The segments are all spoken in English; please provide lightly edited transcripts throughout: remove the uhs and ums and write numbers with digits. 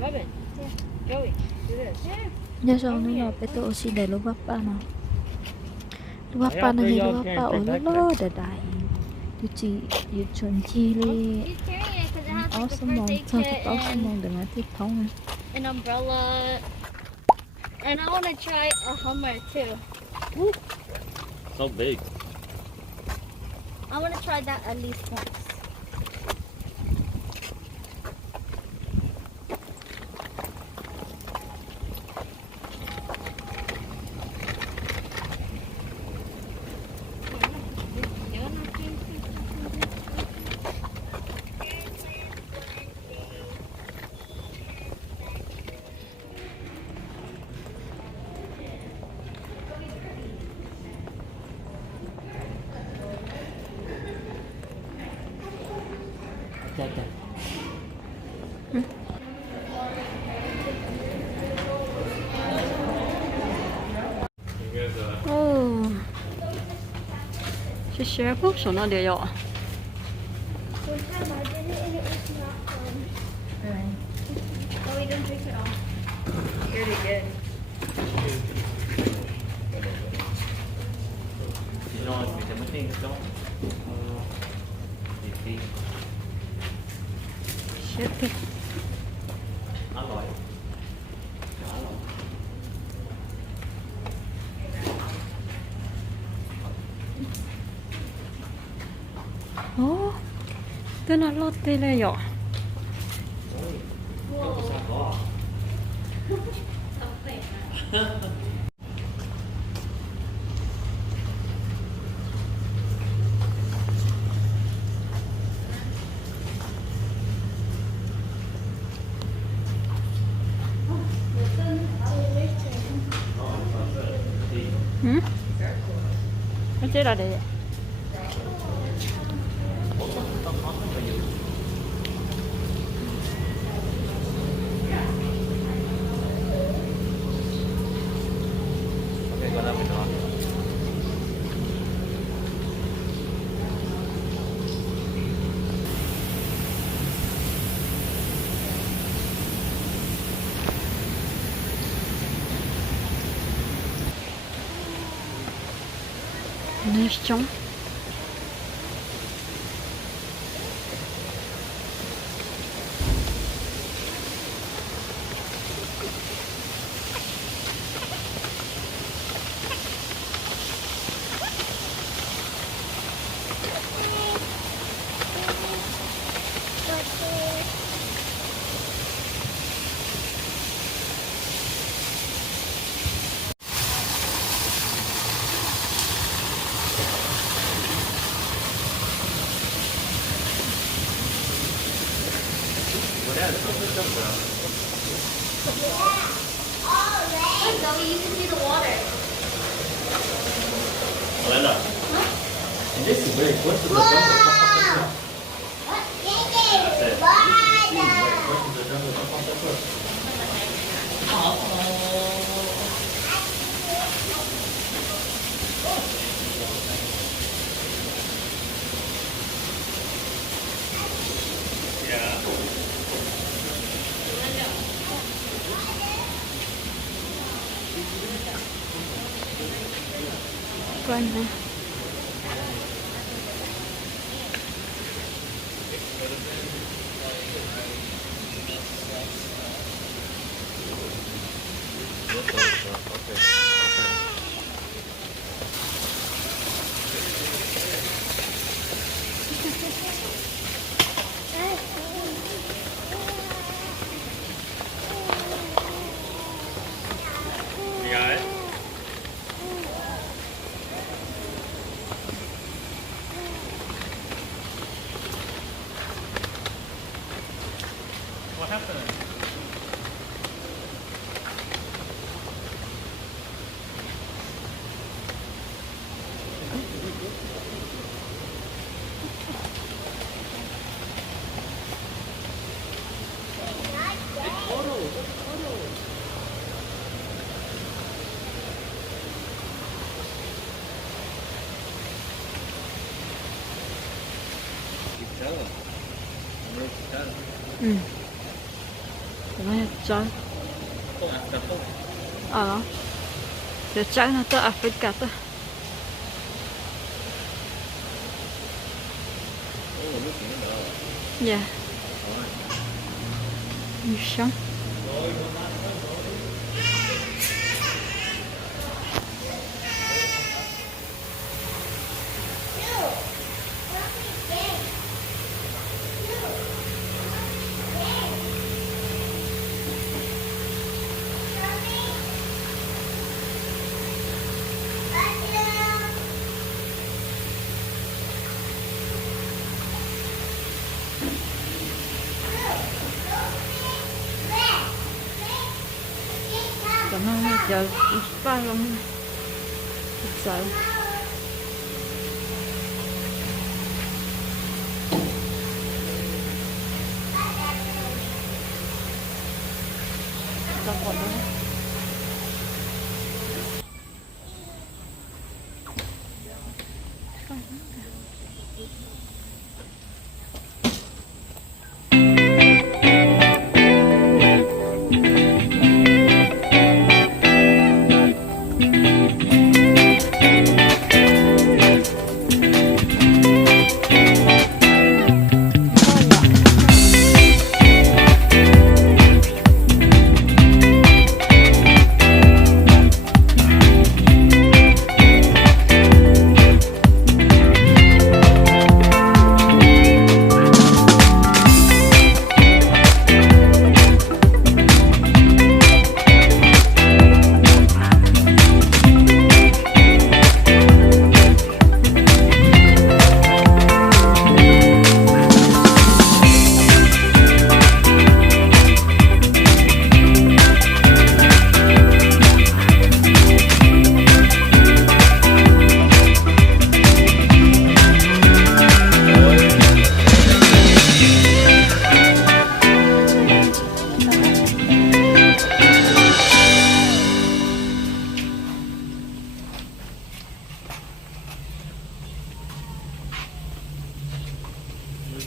Robin. Yeah. Joey, do this. Yeah. Nhớ rồi nó beto osi để lu bapa no. Lu bapa na hi lu bapa o lo da dai. Tu chi yu chun chi le. She's carrying it because it has like a Awesome mong first cha aid ta kit awesome and mong de ma ti thong. an umbrella. And I want to try a Hummer too. So big. I want to try that at least once. Oh. 是学不手那里哟。 One time I did it and it was not fun. Oh, we don't drink it all. Really good. You know, mình sẽ mất tiền không? Thì Shit. ăn rồi. Oh. Tên là lót tê le yo. Nó chế là để Ok, còn đâu mình ngon. Nice chong. Look, Zoe, you can see the water. Elena. And this is very close to the jungle. That's it. Very close to the jungle. Yeah. Quên nè. You got it? What happened? Ừ. Rồi trời. Không ăn cà không. Ờ. Giờ chắc nó tới Africa tới. Ủa, nước biển đó. Dạ. Như sao? Cảm ơn giờ ba luôn. Thật sự. Tao còn nữa.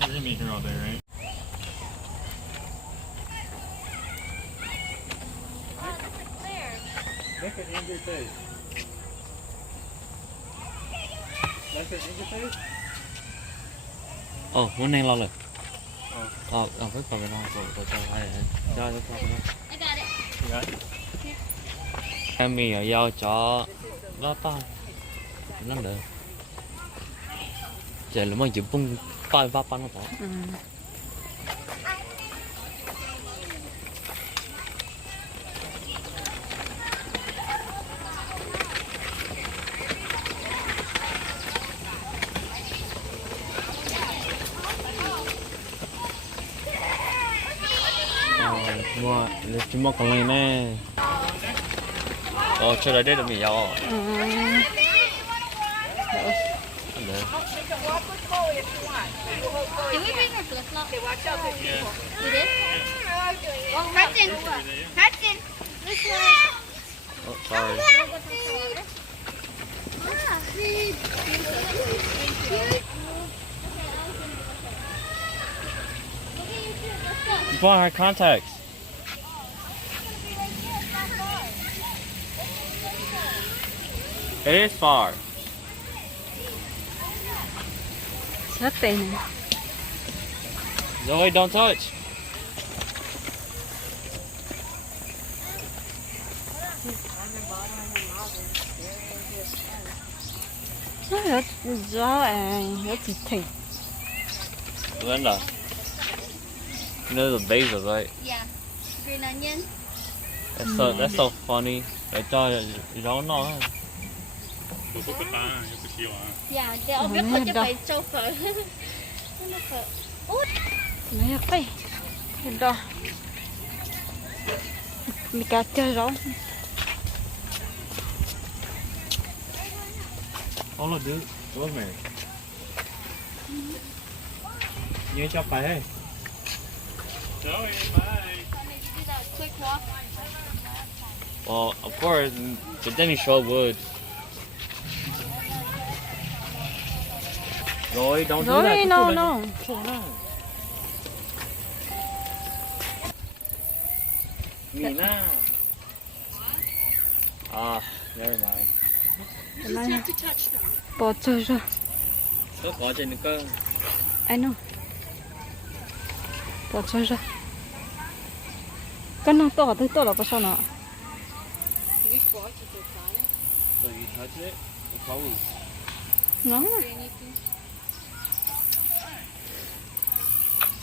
You're gonna be here all day, right? Look at Andrew's face. Look at Andrew's face. Ồ, muốn nên lo lực. Ờ. Với còn cái nó của cho ai cho I got it. Dạ. em mình ở giao cho nó ta nó được giờ là mà chụp bung tay va pan nó bỏ Ừ. mua chúng mua còn lên nè chơi đấy được mình giao Ừ. ăn được Did we bring our flip flop? We did? Hudson! Hudson! This way! oh, sorry you want her contacts it is far Rất tiền. Zoe don't touch Nó rất rõ rất thịt. Linda you know the basil right Yeah. Green onion. that's so funny I thought you don't know huh? Yeah, they all biết Mẹ cho đọc. phải châu phở. Nó phở. Út. Mẹ cái. Cái đó. Mình cá chơi rõ. All of this, rosemary. Nhớ cho phải hey. I need to do that quick walk. Well, of course, but then he showed wood. Zoe, don't do that. Rồi, no, no. Mina. Ah, never mind. bỏ chơi rồi. Có bỏ trên cơ. I know. Bỏ chơi rồi. Cái nó to tới to là bao sao nào? So you touch it, it's cold. Nó.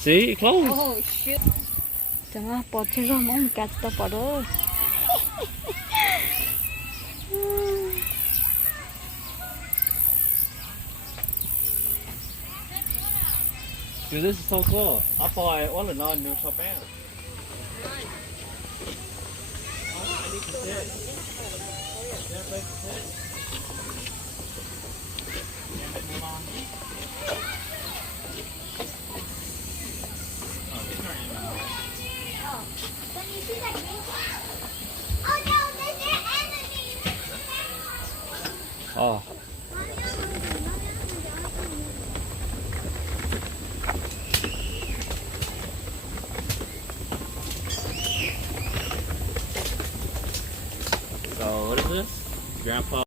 See, it closed. Oh shit. Chẳng là bỏ chơi rồi mong cả tao bỏ đó. Dude, this is so cool. I thought all in all new shop out. Can you see that green flag? Oh no, there's their enemy. Oh. So what is this? Grandpa.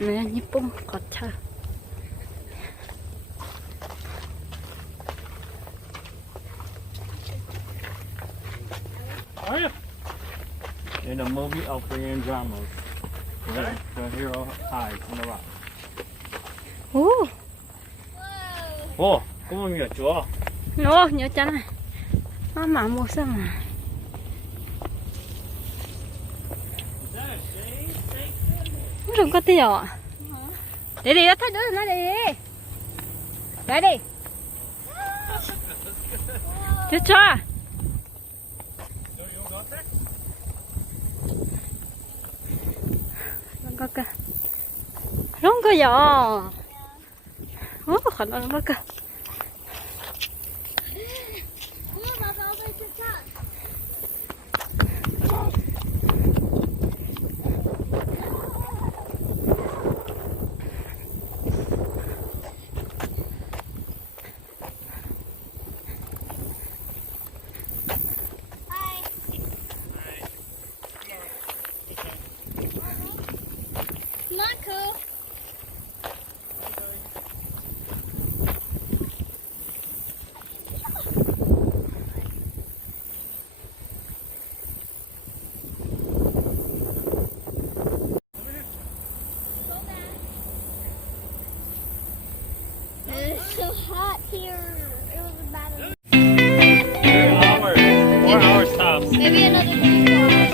Nè 예쁜 것 같아. Oh yeah. In a movie of Korean dramas. The hero hides in the rock. 오, 오, 구멍이야 좋아. nhớ mà mua sao mà. Không có tiêu à? Để đi, thay đứa nó đi. Để đi. Chết cho. Không có giò. Ủa, khẩn nó mất cơ. Not cool. It's so hot here. It was about 4 hours tops. maybe another 3 hours.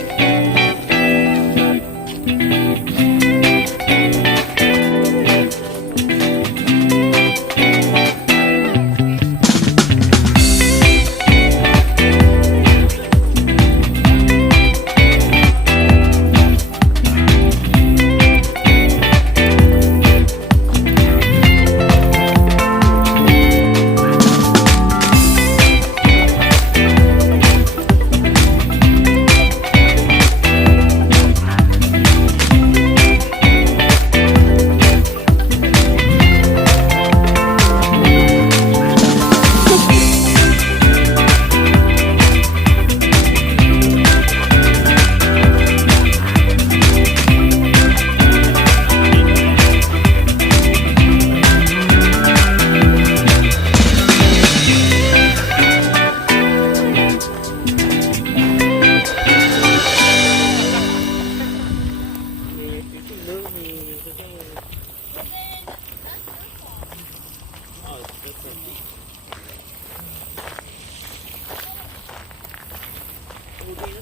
That's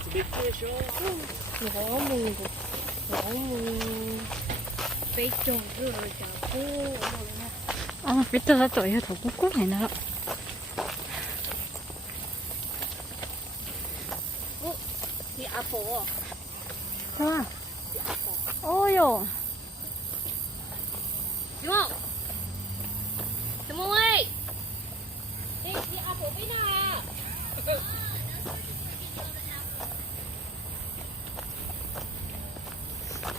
a big fish, y'all. 너무 너무 베이컨을 잡고 어머나. À, biết tôi đã tuổi ở thủ quốc này nữa. 이 아파. Sao? Ôi dồi. 주몽. 주몽 ơi. 이 아파 비나.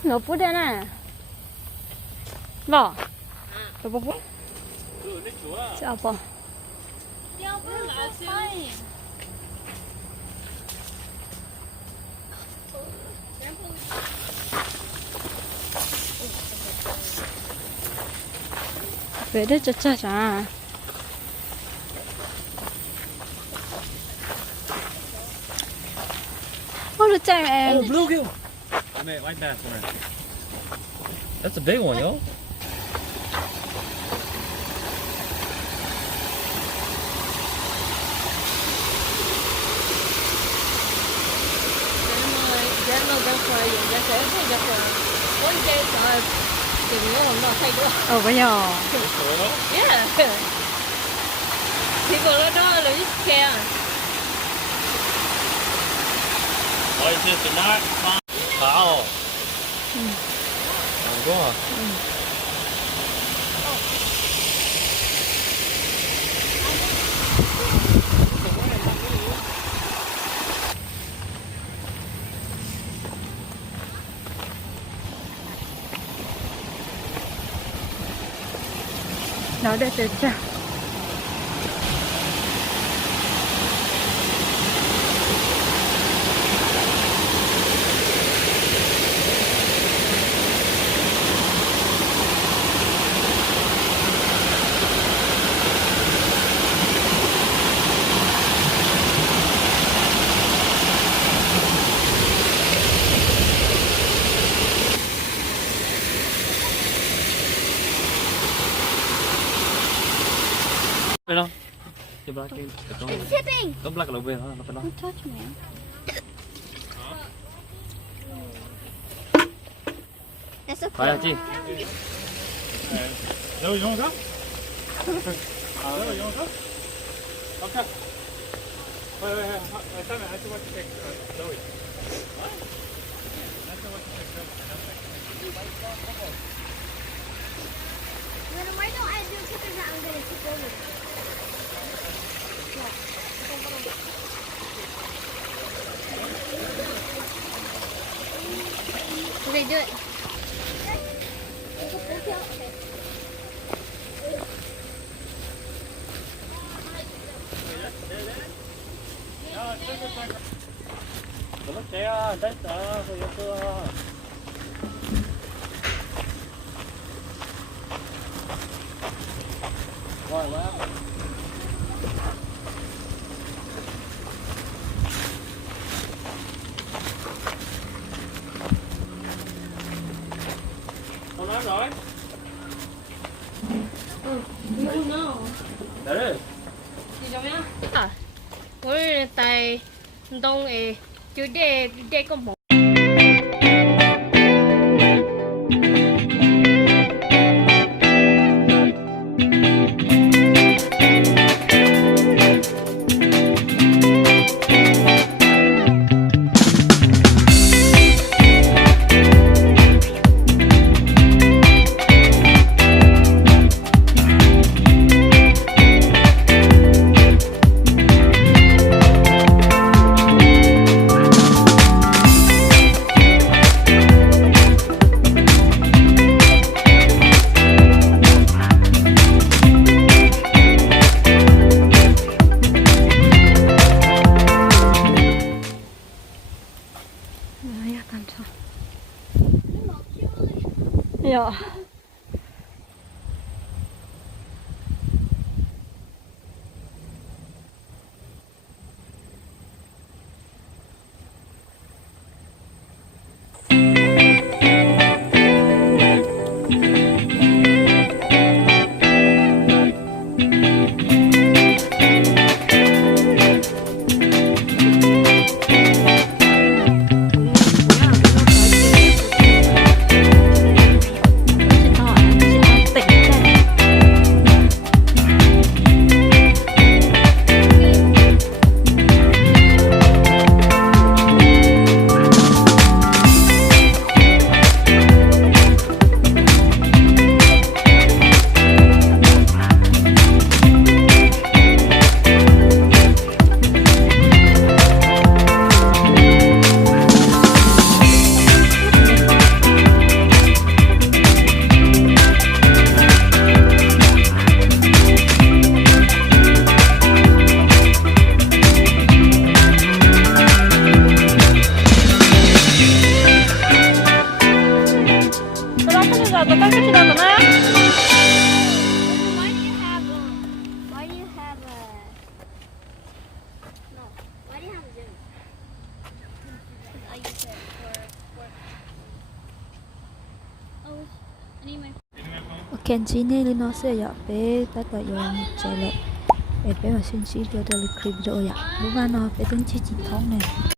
Nó bút đây nè. Bỏ. Nó bút. Good, it's 좋아. Chào bỏ. 야, 뭘 나지? Về đây cho cha chả. Ôi được chạy mẹ. Oh, bluegill. I mean, white bass, sorry. That's a big one, yo. Nó rất khoai, nó sẽ thấy rất là có cái trời thì nó thay đổi. Bây giờ. Yeah. Thì còn nó là ít kẹo. Oh, it's just a knot. Wow. Ngon quá à. Nó để cho cha. Bên đâu? Cho ba cái con. Tipping. Don't black over huh? Nó bên đó. Don't touch me. That's okay. Phải chi? Zoe, you want to go? Zoe, you want to go? Okay. Wait, tell me, I still want to take Zoe. What? I still want to take Zoe. Why don't I do tipping that I'm going to tip over? Okay, do it. Nó té đấy ta, rồi cơ. Rồi quá. Con nói rồi. Đấy. 오늘 달 운동에 주대 거 뭐? โอเคจีนี่ลินอเสียอยากไปตัดต่อยองใจเลยไปว่าชินชีเดียวเดลิคลิปโดอยากรู้ว่าเนาะไปต้นจีท้องเนี่ย